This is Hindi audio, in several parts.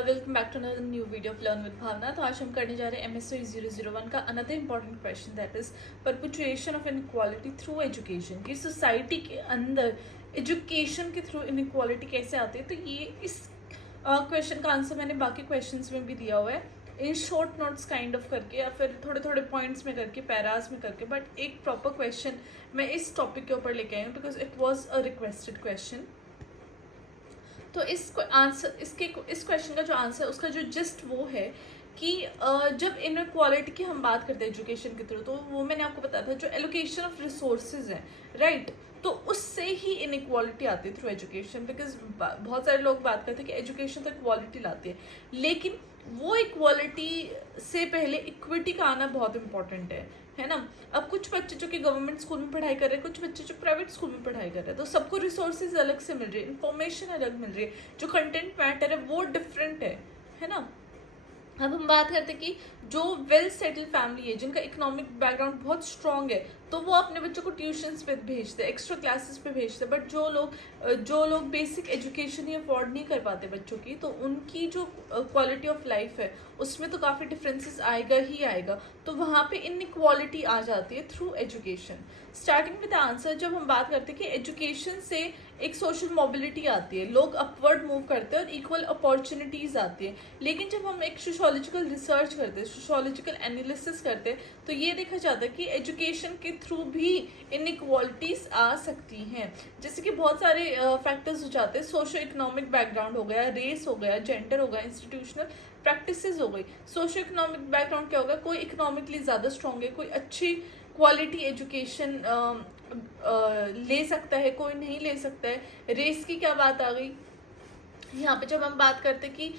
All, welcome back to another new video of learn with Bhavna. तो आज हम करने जा रहे हैं MSO 001 का another important question, that is perpetuation of inequality through education. कि सोसाइटी के अंदर एजुकेशन के थ्रू इनइक्वालिटी कैसे आती है। तो ये इस क्वेश्चन का आंसर मैंने बाकी क्वेश्चंस में भी दिया हुआ है, in short notes kind of करके या फिर थोड़े थोड़े पॉइंट्स में करके, पैराज में करके, बट एक प्रॉपर क्वेश्चन मैं इस टॉपिक के ऊपर लेके आई हूँ because it was a requested question. तो इस क्वेश्चन का जो आंसर, उसका जो जिस्ट वो है कि जब इनइक्वालिटी की हम बात करते हैं एजुकेशन के थ्रू, तो वो मैंने आपको बताया था जो एलोकेशन ऑफ रिसोर्सेज है, राइट, तो उससे ही इनइक्वालिटी आती है थ्रू एजुकेशन। बिकॉज बहुत सारे लोग बात करते हैं कि एजुकेशन तो इक्वालिटी लाती है, लेकिन वो इक्वालिटी से पहले इक्विटी का आना बहुत इंपॉर्टेंट है ना। अब कुछ बच्चे जो कि गवर्नमेंट स्कूल में पढ़ाई कर रहे हैं, कुछ बच्चे जो प्राइवेट स्कूल में पढ़ाई कर रहे हैं, तो सबको रिसोर्सेज अलग से मिल रही है, इन्फॉर्मेशन अलग मिल रही है, जो कंटेंट मैटर है वो डिफरेंट है ना। अब हम बात करते हैं कि जो वेल सेटल्ड फैमिली है, जिनका इकोनॉमिक बैकग्राउंड बहुत स्ट्रांग है, तो वो अपने बच्चों को ट्यूशन्स पे भेजते हैं, एक्स्ट्रा क्लासेस पे भेजते हैं। बट जो लोग बेसिक एजुकेशन ही अफोर्ड नहीं कर पाते बच्चों की, तो उनकी जो क्वालिटी ऑफ लाइफ है उसमें तो काफ़ी डिफरेंसेस आएगा ही आएगा। तो वहाँ पे इनइक्वालिटी आ जाती है through education. Starting with answer, जब हम बात करते हैं कि एजुकेशन से एक सोशल मोबिलिटी आती है, लोग अपवर्ड मूव करते हैं और इक्वल अपॉर्चुनिटीज़ आती है। लेकिन जब हम एक सोशोलॉजिकल रिसर्च करते हैं, सोशोलॉजिकल एनालिसिस करते हैं, तो ये देखा जाता है कि एजुकेशन के थ्रू भी इनइक्वालिटीज आ सकती हैं। जैसे कि बहुत सारे फैक्टर्स हो जाते हैं, सोशो इकोनॉमिक बैकग्राउंड हो गया, रेस हो गया, जेंडर हो गया, इंस्टीट्यूशनल प्रैक्टिसेस हो गई। सोशो इकोनॉमिक बैकग्राउंड क्या होगा, कोई इकोनॉमिकली ज़्यादा स्ट्रॉन्ग है, कोई अच्छी क्वालिटी एजुकेशन ले सकता है, कोई नहीं ले सकता है। रेस की क्या बात आ गई यहाँ पे, जब हम बात करते हैं कि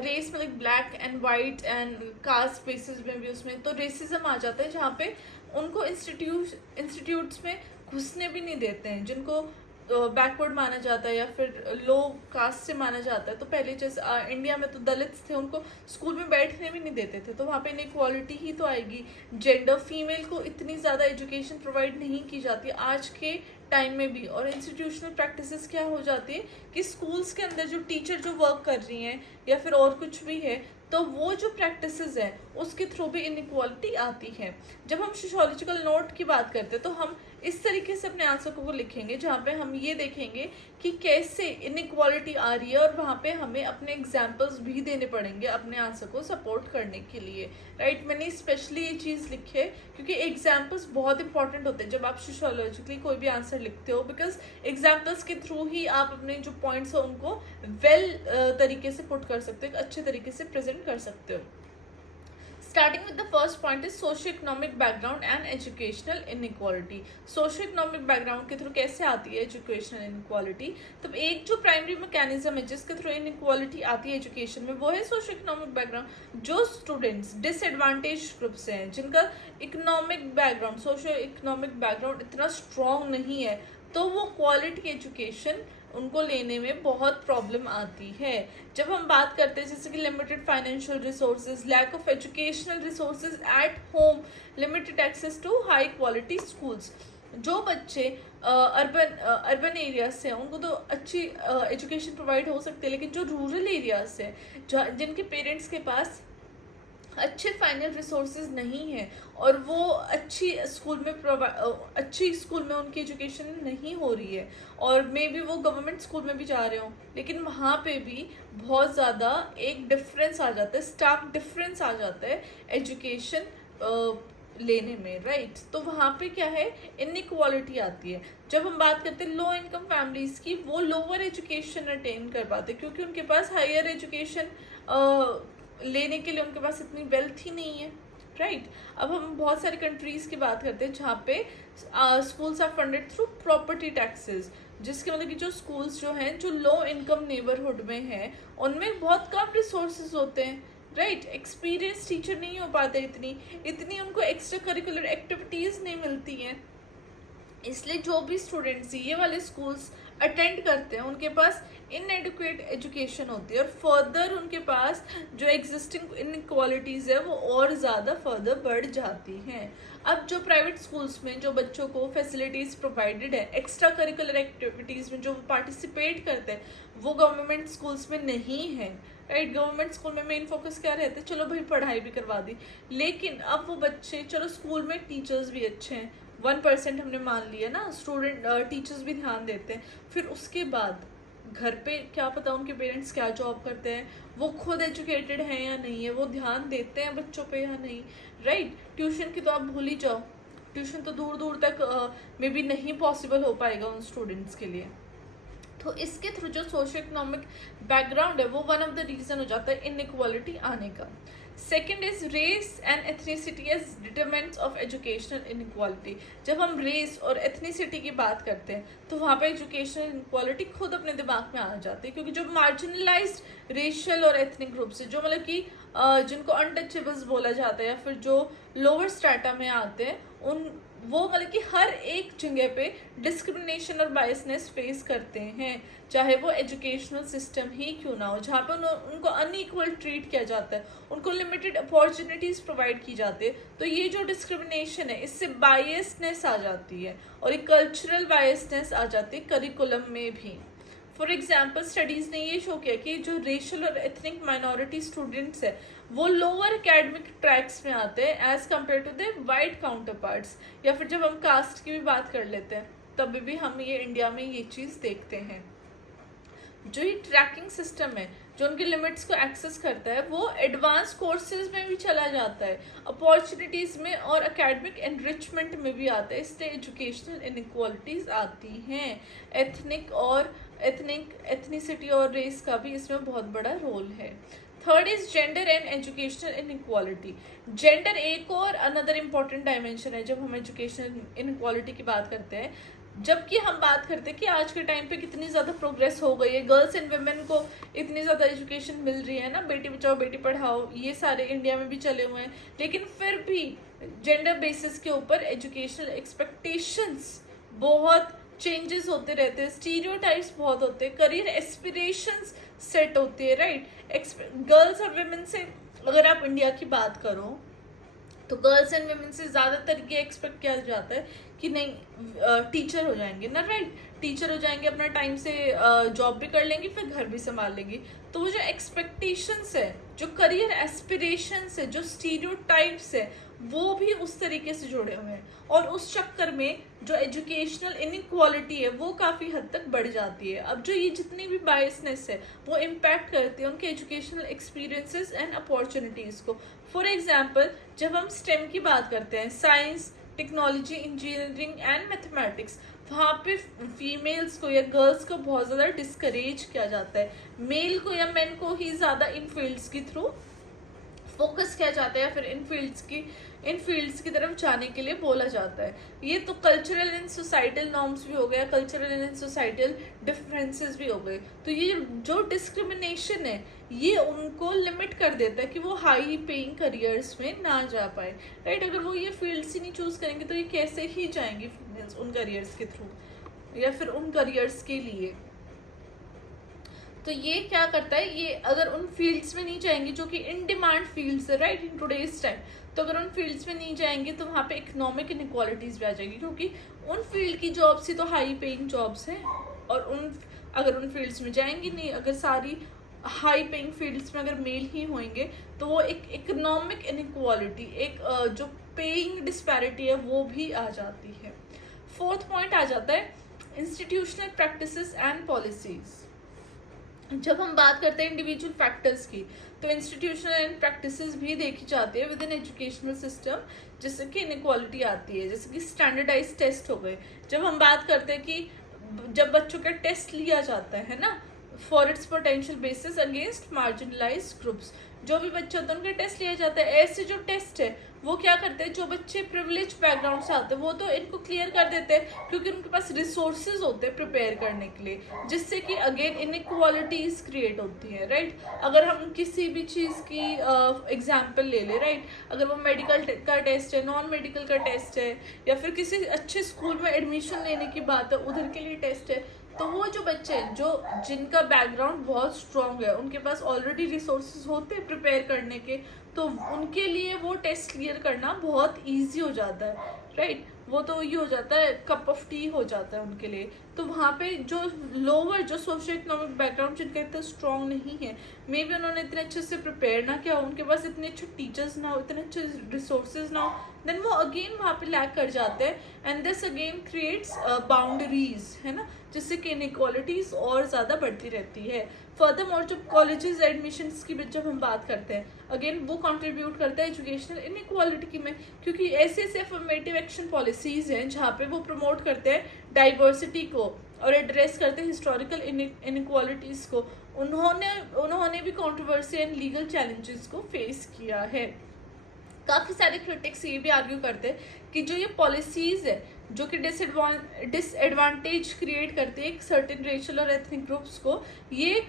रेस में black and white and caste basis में भी उसमें तो रेसिज्म आ जाता है, जहाँ पे उनको इंस्टीट्यूट्स में घुसने भी नहीं देते हैं, जिनको बैकवर्ड माना जाता है या फिर लो कास्ट से माना जाता है। तो पहले जैसे इंडिया में तो दलित्स थे, उनको स्कूल में बैठने भी नहीं देते थे, तो वहाँ पे इनइक्वालिटी ही तो आएगी। जेंडर, फीमेल को इतनी ज़्यादा एजुकेशन प्रोवाइड नहीं की जाती आज के टाइम में भी। और इंस्टीट्यूशनल प्रैक्टिसेस क्या हो जाती है कि स्कूल्स के अंदर जो टीचर जो वर्क कर रही हैं या फिर और कुछ भी है, तो वो जो प्रैक्टिसेस हैं उसके थ्रू भी इनइक्वालिटी आती है। जब हम सोशोलॉजिकल नोट की बात करते हैं, तो हम इस तरीके से अपने आंसर को लिखेंगे, जहाँ पे हम ये देखेंगे कि कैसे इनइक्वालिटी आ रही है, और वहाँ पे हमें अपने एग्जाम्पल्स भी देने पड़ेंगे अपने आंसर को सपोर्ट करने के लिए, राइट। मैंने स्पेशली ये चीज़ लिखी है क्योंकि एग्जाम्पल्स बहुत इंपॉर्टेंट होते हैं जब आप सोशोलॉजिकली कोई भी आंसर लिखते हो, बिकॉज एग्जाम्पल्स के थ्रू ही आप अपने जो पॉइंट्स हो उनको वेल तरीके से पुट कर सकते हो, अच्छे तरीके से प्रेजेंट कर सकते हो। Starting with the first point is socio-economic background and educational inequality. Socio-economic background के थ्रू कैसे आती है educational inequality? तो एक जो प्राइमरी मैकेनिज्म है जिसके थ्रू inequality आती है एजुकेशन में, वो है socio-economic background। जो स्टूडेंट्स डिसएडवांटेज ग्रुप से हैं, जिनका इकोनॉमिक बैकग्राउंड, सोशो-इकोनॉमिक बैकग्राउंड इतना स्ट्रॉन्ग नहीं है, तो वो क्वालिटी एजुकेशन उनको लेने में बहुत प्रॉब्लम आती है। जब हम बात करते हैं जैसे कि limited financial resources, lack of educational resources at home, limited access to high quality schools. जो बच्चे अर्बन एरियाज से हैं उनको तो अच्छी एजुकेशन प्रोवाइड हो सकती है, लेकिन जो रूरल एरियाज से, जिनके पेरेंट्स के पास अच्छे फाइनल रिसोर्सेज नहीं है और वो अच्छी स्कूल में उनकी एजुकेशन नहीं हो रही है, और मे बी वो गवर्नमेंट स्कूल में भी जा रहे हो, लेकिन वहाँ पे भी बहुत ज़्यादा एक डिफरेंस आ जाता है, स्टार्क डिफरेंस आ जाता है एजुकेशन लेने में, राइट। तो वहाँ पे क्या है, इनइक्वालिटी आती है। जब हम बात करते हैं लो इनकम फैमिलीज़ की, वो लोअर एजुकेशन अटेन कर पाते क्योंकि उनके पास हायर एजुकेशन लेने के लिए उनके पास इतनी वेल्थ ही नहीं है, राइट। अब हम बहुत सारी कंट्रीज़ की बात करते हैं जहाँ पे schools are funded through property taxes, जिसके मतलब कि जो स्कूल्स जो हैं जो लो इनकम नेबरहुड में हैं उनमें बहुत कम रिसोर्सेज होते हैं, राइट। एक्सपीरियंस टीचर नहीं हो पाते, इतनी उनको एक्स्ट्रा करिकुलर एक्टिविटीज़ नहीं मिलती हैं, इसलिए जो भी स्टूडेंट्स ये वाले स्कूल्स अटेंड करते हैं उनके पास इनएडुकेट एजुकेशन होती है, और फर्दर उनके पास जो एग्जिस्टिंग इनइक्वालिटीज़ है वो और ज़्यादा फर्दर बढ़ जाती हैं। अब जो प्राइवेट स्कूल्स में जो बच्चों को फैसिलिटीज़ प्रोवाइडेड है, एक्स्ट्रा करिकुलर एक्टिविटीज़ में जो पार्टिसिपेट करते हैं, वो गवर्नमेंट स्कूल्स में नहीं है, राइट। गवर्नमेंट स्कूल में मेन फोकस क्या रहता है, चलो भाई पढ़ाई भी करवा दी, लेकिन अब वो बच्चे, चलो स्कूल में टीचर्स भी अच्छे हैं, 1% हमने मान लिया ना, स्टूडेंट टीचर्स भी ध्यान देते हैं, फिर उसके बाद घर पे क्या पता उनके पेरेंट्स क्या जॉब करते हैं, वो खुद एजुकेटेड हैं या नहीं है, वो ध्यान देते हैं बच्चों पे या नहीं, राइट। ट्यूशन की तो आप भूल ही जाओ, ट्यूशन तो दूर दूर तक में भी नहीं पॉसिबल हो पाएगा उन स्टूडेंट्स के लिए। तो इसके थ्रू जो सोशियो इकोनॉमिक बैकग्राउंड है वो वन ऑफ द रीजन हो जाता है इनइक्वालिटी आने का। Second is race and ethnicity as determinants of educational inequality. जब हम रेस और एथनिसिटी की बात करते हैं तो वहाँ पे एजुकेशनल इनइक्वालिटी खुद अपने दिमाग में आ जाती है, क्योंकि जो मार्जिनलाइज्ड रेशियल और एथनिक ग्रुप्स है, जो मतलब कि जिनको अनटचेबल्स बोला जाता है या फिर जो लोअर स्ट्रेटा में आते हैं, उन वो मतलब कि हर एक जगह पे डिस्क्रिमिनेशन और बायसनेस फेस करते हैं, चाहे वो एजुकेशनल सिस्टम ही क्यों ना हो, जहाँ पे उनको अनइक्वल ट्रीट किया जाता है, उनको लिमिटेड अपॉर्चुनिटीज प्रोवाइड की जाती है। तो ये जो डिस्क्रिमिनेशन है, इससे बायसनेस आ जाती है और एक कल्चरल बायसनेस आ जाती है करिकुलम में भी। फॉर एग्जाम्पल, स्टडीज ने ये शो किया कि जो रेशियल और एथनिक माइनॉरिटी स्टूडेंट्स है वो लोअर एकेडमिक ट्रैक्स में आते हैं as compare to the white counterparts. या फिर जब हम कास्ट की भी बात कर लेते हैं तब भी हम ये इंडिया में ये चीज़ देखते हैं। जो ये ट्रैकिंग सिस्टम है जो उनके लिमिट्स को एक्सेस करता है, वो एडवांस कोर्सेज में भी चला जाता है, अपॉर्चुनिटीज में और एकेडमिक एनरिचमेंट में भी आता है, इसलिए एजुकेशनल इनइक्वालिटीज आती हैं। एथनिसिटी और रेस का भी इसमें बहुत बड़ा रोल है। Third is gender and educational inequality. Gender एक और अनदर इम्पॉर्टेंट डायमेंशन है जब हम एजुकेशनल इनइक्वालिटी की बात करते हैं, जबकि हम बात करते हैं कि आज के टाइम पे कितनी ज़्यादा प्रोग्रेस हो गई है, गर्ल्स एंड वुमेन को इतनी ज़्यादा एजुकेशन मिल रही है ना, बेटी बचाओ बेटी पढ़ाओ, ये सारे इंडिया में भी चले हुए हैं, लेकिन फिर भी जेंडर बेसिस के ऊपर एजुकेशनल एक्सपेक्टेशंस बहुत चेंजेस होते रहते हैं, स्टीरियोटाइप्स बहुत होते हैं, करियर एस्पिरेशंस सेट होती है, राइट। गर्ल्स और वुमेन से अगर आप इंडिया की बात करो तो गर्ल्स एंड वुमेन से ज़्यादातर ये एक्सपेक्ट किया जाता है कि नहीं टीचर हो जाएंगे ना, राइट, टीचर हो जाएंगे, अपना टाइम से जॉब भी कर लेंगी, फिर घर भी संभाल लेंगी। तो वो जो एक्सपेक्टेशंस है, जो करियर एस्पिरेशंस है, जो स्टीरियोटाइप्स है, वो भी उस तरीके से जुड़े हुए हैं, और उस चक्कर में जो एजुकेशनल इनइक्वालिटी है वो काफ़ी हद तक बढ़ जाती है। अब जो ये जितनी भी बायसनेस है वो इम्पैक्ट करती है उनके एजुकेशनल एक्सपीरियंसेस एंड अपॉर्चुनिटीज़ को। फॉर एग्जाम्पल, जब हम स्टेम की बात करते हैं, science, technology, engineering and mathematics, वहाँ पे फीमेल्स को या गर्ल्स को बहुत ज़्यादा डिस्करेज किया जाता है, मेल को या मेन को ही ज़्यादा इन फील्ड्स के थ्रू फोकस किया जाता है या फिर इन फील्ड्स की तरफ जाने के लिए बोला जाता है। ये तो कल्चरल एंड सोसाइटल नॉर्म्स भी हो गया, कल्चरल एंड सोसाइटल डिफरेंसेस भी हो गए। तो ये जो डिस्क्रिमिनेशन है ये उनको लिमिट कर देता है कि वो हाई पेइंग करियर्स में ना जा पाए, राइट। अगर वो ये फील्ड्स ही नहीं चूज करेंगे तो ये कैसे ही जाएंगी फीमेल्स उन करियर्स के थ्रू या फिर उन करियर्स के लिए। तो ये क्या करता है, ये अगर उन फील्ड्स में नहीं जाएंगे जो कि इन डिमांड फील्ड्स है, राइट, इन टुडेज टाइम, तो अगर उन फील्ड्स में नहीं जाएंगे तो वहाँ पे इकोनॉमिक इनइक्वालिटीज भी आ जाएगी, क्योंकि उन फील्ड की जॉब्स ही तो हाई पेइंग जॉब्स हैं, और अगर उन फील्ड्स में जाएंगे नहीं, अगर सारी हाई पेइंग फील्ड्स में अगर मेल ही होंगे तो वो एक इकोनॉमिक इनइक्वालिटी, एक जो पेइंग डिस्पैरिटी है वो भी आ जाती है। फोर्थ पॉइंट आ जाता है इंस्टीट्यूशनल प्रैक्टिसेस एंड पॉलिसीज। जब हम बात करते हैं इंडिविजुअल फैक्टर्स की, तो इंस्टीट्यूशनल एंड प्रैक्टिसेस भी देखी जाती है विद इन एजुकेशनल सिस्टम, जिससे कि इनइक्वालिटी आती है, जैसे कि स्टैंडर्डाइज टेस्ट हो गए। जब हम बात करते हैं कि जब बच्चों का टेस्ट लिया जाता है ना for its potential basis against marginalised groups, जो भी बच्चे होते हैं उनका टेस्ट लिया जाता है। ऐसे जो टेस्ट है वो क्या करते हैं, जो बच्चे प्रिविलेज बैकग्राउंड से आते हैं वो तो इनको क्लियर कर देते हैं क्योंकि उनके पास रिसोर्सेज होते हैं प्रिपेयर करने के लिए, जिससे कि अगेन इनइक्वालिटीज क्रिएट होती है, राइट। अगर हम किसी भी चीज़ की एग्जाम्पल ले लें, राइट, अगर वो मेडिकल का टेस्ट है, नॉन मेडिकल का टेस्ट है, या फिर किसी अच्छे स्कूल में एडमिशन लेने की बात है उधर के लिए टेस्ट है, तो वो जो बच्चे हैं जिनका बैकग्राउंड बहुत स्ट्रॉन्ग है, उनके पास ऑलरेडी रिसोर्सेज होते हैं प्रिपेयर करने के, तो उनके लिए वो टेस्ट क्लियर करना बहुत इजी हो जाता है, राइट। वो तो ये हो जाता है, कप ऑफ टी हो जाता है उनके लिए। तो तो वहाँ पे जो लोअर जो सोशो इकोनॉमिक बैकग्राउंड जिनका इतना स्ट्रॉन्ग नहीं है, मे बी उन्होंने इतने अच्छे से प्रिपेयर ना किया हो, उनके पास इतने अच्छे टीचर्स ना हो, इतने अच्छे रिसोर्सेज ना हो, देन वो अगेन वहाँ पे लैक कर जाते हैं, and this again creates boundaries, है ना, जिससे कि इनइक्वालिटीज और ज़्यादा बढ़ती रहती है। फर्दरमोर जब कॉलेजेस एडमिशन्स की जब हम बात करते हैं, अगेन वो कंट्रीब्यूट करता है एजुकेशनल इनइक्वालिटी में, क्योंकि ऐसे ऐसे अफर्मेटिव एक्शन पॉलिसीज हैं जहाँ पे वो प्रमोट करते हैं डाइवर्सिटी को और एड्रेस करते हैं हिस्टोरिकल इनइक्वालिटीज़ को। उन्होंने भी कंट्रोवर्सी एंड लीगल चैलेंजेस को फेस किया है। काफ़ी सारे क्रिटिक्स ये भी आर्ग्यू करते हैं कि जो ये पॉलिसीज़ है जो कि डिसएडवांटेज क्रिएट करती है एक सर्टेन रेशियल और एथनिक ग्रुप्स को, ये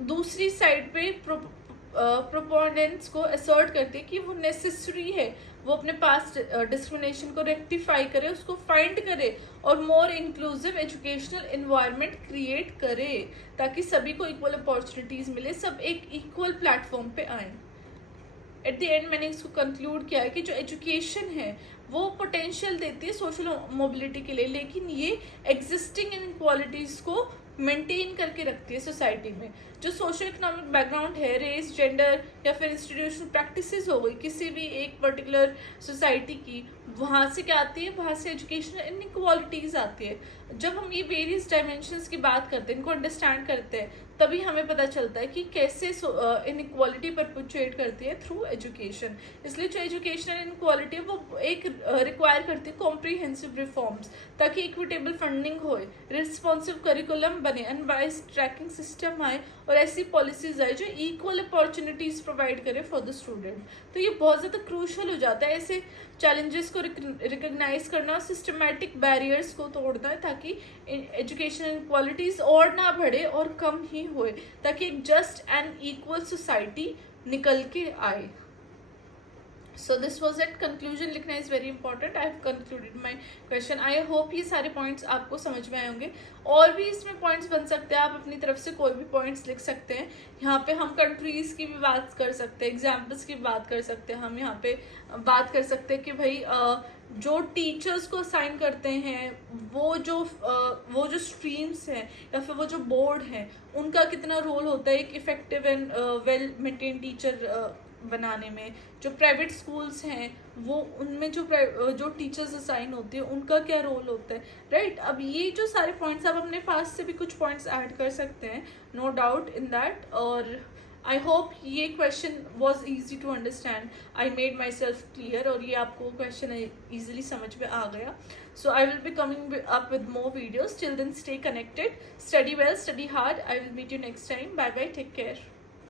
दूसरी साइड पे प्रोपोनेंट्स को असर्ट करती है कि वो नेसेसरी है, वो अपने पास डिस्क्रिमिनेशन को रेक्टिफाई करे, उसको फाइंड करे और more inclusive educational environment create करे ताकि सभी को इक्वल अपॉर्चुनिटीज़ मिले, सब एक इक्वल प्लेटफॉर्म पे आए। एट द एंड मैंने इसको कंक्लूड किया है कि जो एजुकेशन है वो पोटेंशियल देती है सोशल मोबिलिटी के लिए, लेकिन ये एग्जिस्टिंग इनइक्वालिटीज़ को मेंटेन करके रखती है सोसाइटी में। जो सोशो इकोनॉमिक बैकग्राउंड है, रेस, जेंडर या फिर इंस्टीट्यूशनल प्रैक्टिसेस हो गई किसी भी एक पर्टिकुलर सोसाइटी की, वहाँ से क्या आती है, वहाँ से एजुकेशनल इनइक्वालिटीज़ आती है। जब हम ये वेरियस डायमेंशंस की बात करते हैं, इनको अंडरस्टैंड करते हैं, तभी हमें पता चलता है कि कैसे इनइक्वालिटी परपेचुएट करती है थ्रू एजुकेशन। इसलिए जो एजुकेशनल इनइक्वालिटी है वो एक रिक्वायर करती है कॉम्प्रीहेंसिव रिफॉर्म्स, ताकि इक्विटेबल फंडिंग हो, रिस्पॉन्सिव करिकुलम बने, अनबायस्ड ट्रैकिंग सिस्टम आए और ऐसी पॉलिसीज आए जो इक्वल अपॉर्चुनिटीज़ प्रोवाइड करे फॉर द स्टूडेंट। तो ये बहुत ज़्यादा क्रूशल हो जाता है ऐसे चैलेंजेस को रिकग्नाइज करना और सिस्टमैटिक बैरियर्स को तोड़ना है, ताकि एजुकेशनल इनइक्वालिटीज़ और ना बढ़े और कम ही होए, ताकि एक जस्ट एंड इक्वल सोसाइटी निकल के आए। So this was it. Conclusion लिखना is very important. I have concluded my question. I hope ये सारे points आपको समझ में आए होंगे। और भी इसमें points बन सकते हैं, आप अपनी तरफ से कोई भी points लिख सकते हैं। यहाँ पे हम countries की भी बात कर सकते हैं, examples की बात कर सकते हैं, हम यहाँ पे बात कर सकते हैं कि भाई जो टीचर्स को असाइन करते हैं वो जो स्ट्रीम्स हैं या फिर वो जो बोर्ड हैं उनका कितना रोल होता है एक effective and well maintain teacher बनाने में। जो प्राइवेट स्कूल्स हैं वो उनमें जो टीचर्स असाइन होती है उनका क्या रोल होता है, राइट। अब ये जो सारे पॉइंट्स आप अपने पास से भी कुछ पॉइंट्स ऐड कर सकते हैं, नो डाउट इन दैट। और आई होप ये question was easy to understand, I made myself clear और ये आपको क्वेश्चन ईजिली समझ में आ गया। So I will be coming up with more videos, till then stay connected, study well, study hard, I will meet you next time, bye bye, take care.